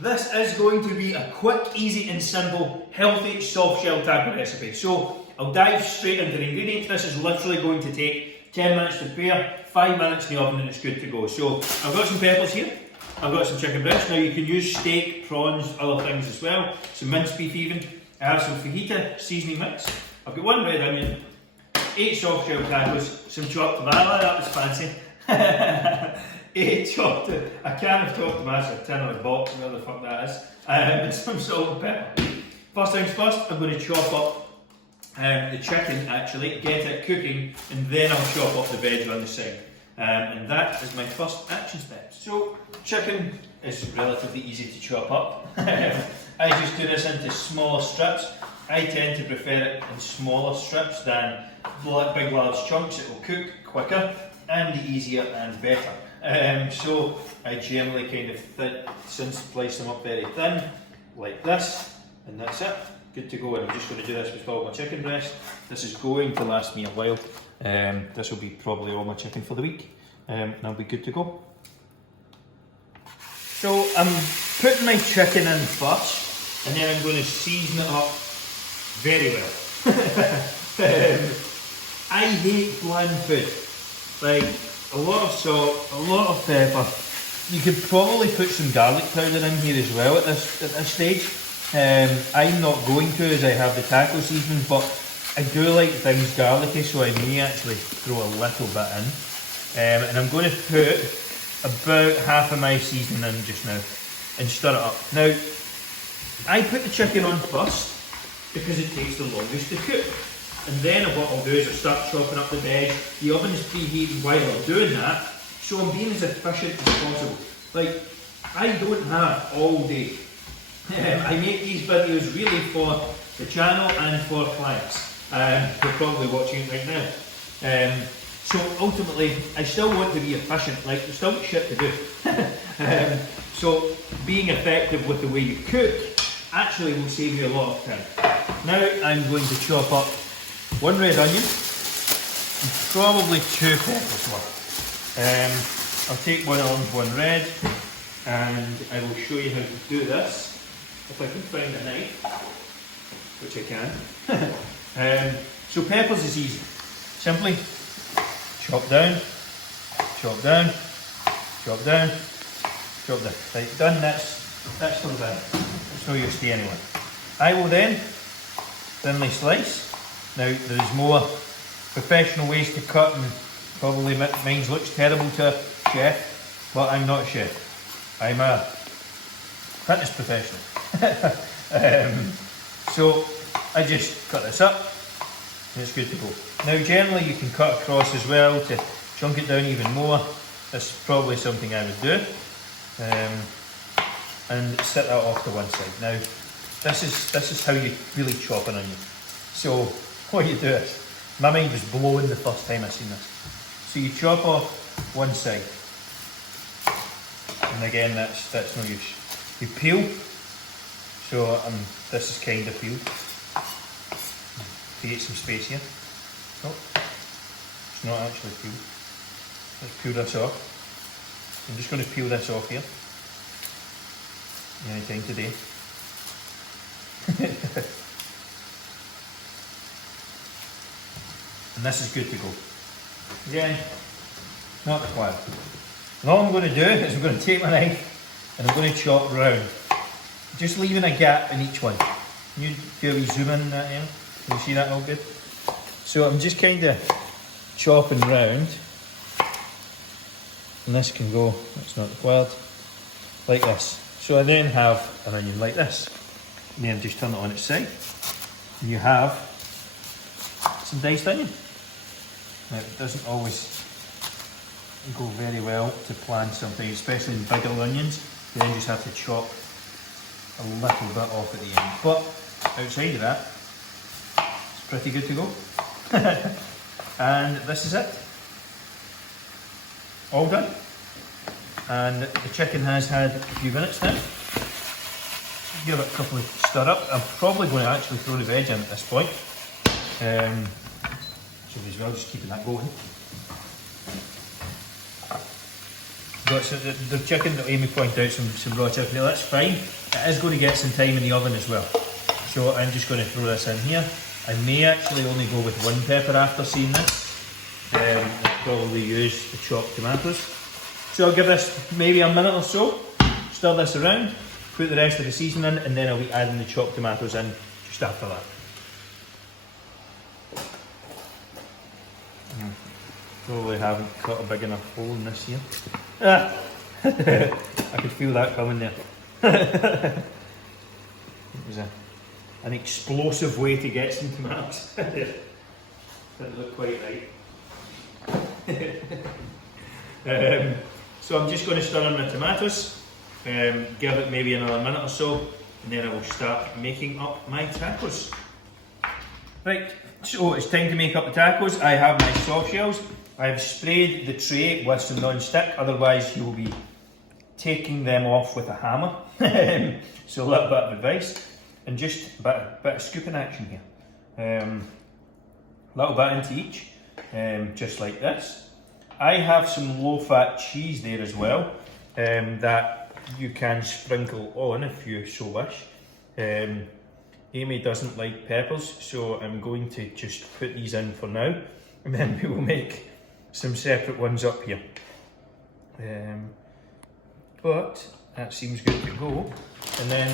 This is going to be a quick, easy and simple, healthy soft shell taco recipe. So I'll dive straight into the ingredients. This is literally going to take 10 minutes to prepare, 5 minutes in the oven and it's good to go. So I've got some peppers here, I've got some chicken breast. Now you can use steak, prawns, other things as well, some minced beef even. I have some Fajita Seasoning mix. I've got 1 red onion, 8 soft shell tacos, some chopped tomato, that was fancy. 8 chopped, a can of chopped tomatoes, a tin or a box, whatever the fuck that is, and some salt and pepper. First things first, I'm going to chop up the chicken actually, get it cooking, and then I'll chop up the veg on the side. And that is my first action step. So, chicken is relatively easy to chop up. I just do this into smaller strips. I tend to prefer it in smaller strips than big large chunks. It will cook quicker and easier and better. So I generally kind of slice them up very thin, like this, and that's it. Good to go. And I'm just going to do this with all my chicken breast. This is going to last me a while. This will be probably all my chicken for the week, and I'll be good to go. So I'm putting my chicken in first, and then I'm going to season it up very well. I hate bland food. Like, a lot of salt, a lot of pepper. You could probably put some garlic powder in here as well at this stage. I'm not going to, as I have the taco seasoning, but I do like things garlicky, so I may actually throw a little bit in. And I'm going to put about half of my seasoning in just now and stir it up. Now, I put the chicken on first because it takes the longest to cook. And then what I'll do is I'll start chopping up the veg. The oven is preheating while I'm doing that, so I'm being as efficient as possible. Like, I don't have all day. I make these videos really for the channel and for clients. They're probably watching it right now. So ultimately, I still want to be efficient. Like, there's still shit to do. So being effective with the way you cook actually will save you a lot of time. Now I'm going to chop up 1 red onion and probably 2 peppers worth. I'll take 1 orange, 1 red, and I will show you how to do this if I can find a knife, which I can. So peppers is easy. Simply chop down, chop down, chop down, chop down. Right, done. That's from there. That's no use to anyone. I will then thinly slice. Now, there's more professional ways to cut, and probably mine looks terrible to a chef, but I'm not a chef. I'm a fitness professional. So I just cut this up, and it's good to go. Now, generally you can cut across as well to chunk it down even more. This is probably something I would do, and set that off to one side. Now, this is how you really chop an onion. So what you do is, my mind was blowing the first time I seen this. So you chop off one side, and again that's no use. You peel. So this is kind of peeled. Create some space here. Oh, it's not actually peeled. Let's peel this off. I'm just going to peel this off here. Any time today. And this is good to go. Again, not required. And all I'm going to do is I'm going to take my knife and I'm going to chop round, just leaving a gap in each one. Can you do a wee zoom in that here? Can you see that all good? So I'm just kind of chopping round, and this can go, that's not required, like this. So I then have an onion like this, and then just turn it on its side, and you have some diced onion. Now, it doesn't always go very well to plan something, especially in bigger onions. You then just have to chop a little bit off at the end. But outside of that, it's pretty good to go. And this is it. All done. And the chicken has had a few minutes now. Give it a couple of stir up. I'm probably going to actually throw the veg in at this point. So as well, just keeping that going. got some, the chicken that Amy pointed out, some raw chicken. Now that's fine. It is going to get some time in the oven as well. So I'm just going to throw this in here. I may actually only go with one pepper after seeing this. I'll probably use the chopped tomatoes. So I'll give this maybe a minute or so, stir this around, put the rest of the seasoning in, and then I'll be adding the chopped tomatoes in just after that. Probably haven't cut a big enough hole in this here. Ah. I could feel that coming there. It was an explosive way to get some tomatoes. Didn't look quite right. So I'm just going to stir in my tomatoes, give it maybe another minute or so, and then I will start making up my tacos. Right, so it's time to make up the tacos. I have my soft shells. I have sprayed the tray with some non-stick, otherwise you will be taking them off with a hammer. So a little bit of advice, and just a bit of scooping action here. A little bit into each, just like this. I have some low-fat cheese there as well, that you can sprinkle on if you so wish. Amy doesn't like peppers, so I'm going to just put these in for now, and then we will make some separate ones up here. But that seems good to go. And then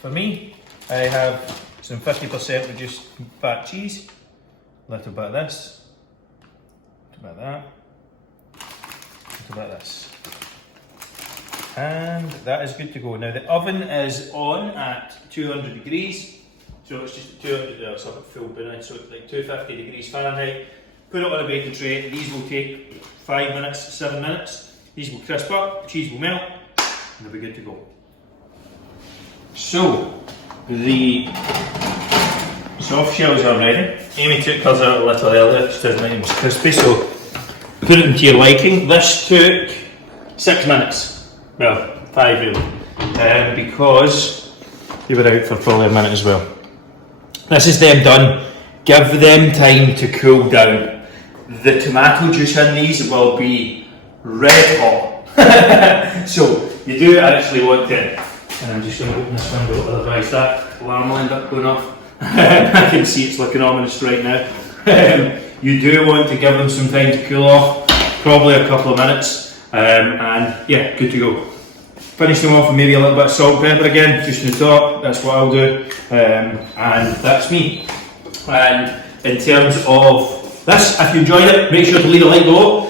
for me, I have some 50% reduced fat cheese, a little bit of this, a little bit of that, a little bit of this. And that is good to go. Now the oven is on at 200 degrees, so it's just 200, it's up at full burn, so it's like 250 degrees Fahrenheit. Put it on a baking tray. These will take 5 minutes, 7 minutes. These will crisp up, cheese will melt, and they'll be good to go. So, the soft shells are ready. Amy took hers out a little earlier, she doesn't like them crispy, so put it into your liking. This took 6 minutes, well, 5 really, because they were out for probably a minute as well. This is them done. Give them time to cool down. The tomato juice in these will be red hot. So you do actually want to, and I'm just going to open this window, otherwise that alarm will end up going off. I can see it's looking ominous right now. You do want to give them some time to cool off, probably a couple of minutes, and yeah, good to go. Finish them off with maybe a little bit of salt and pepper again, just in the top, that's what I'll do, and that's me. And in terms of this, if you enjoyed it, make sure to leave a like below,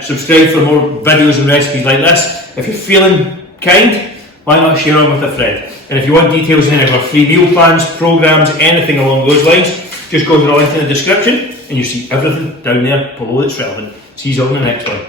subscribe for more videos and recipes like this. If you're feeling kind, why not share on with a friend? And if you want details on any of our free meal plans, programs, anything along those lines, just go to the link in the description and you see everything down there below that's relevant. See you all in the next one.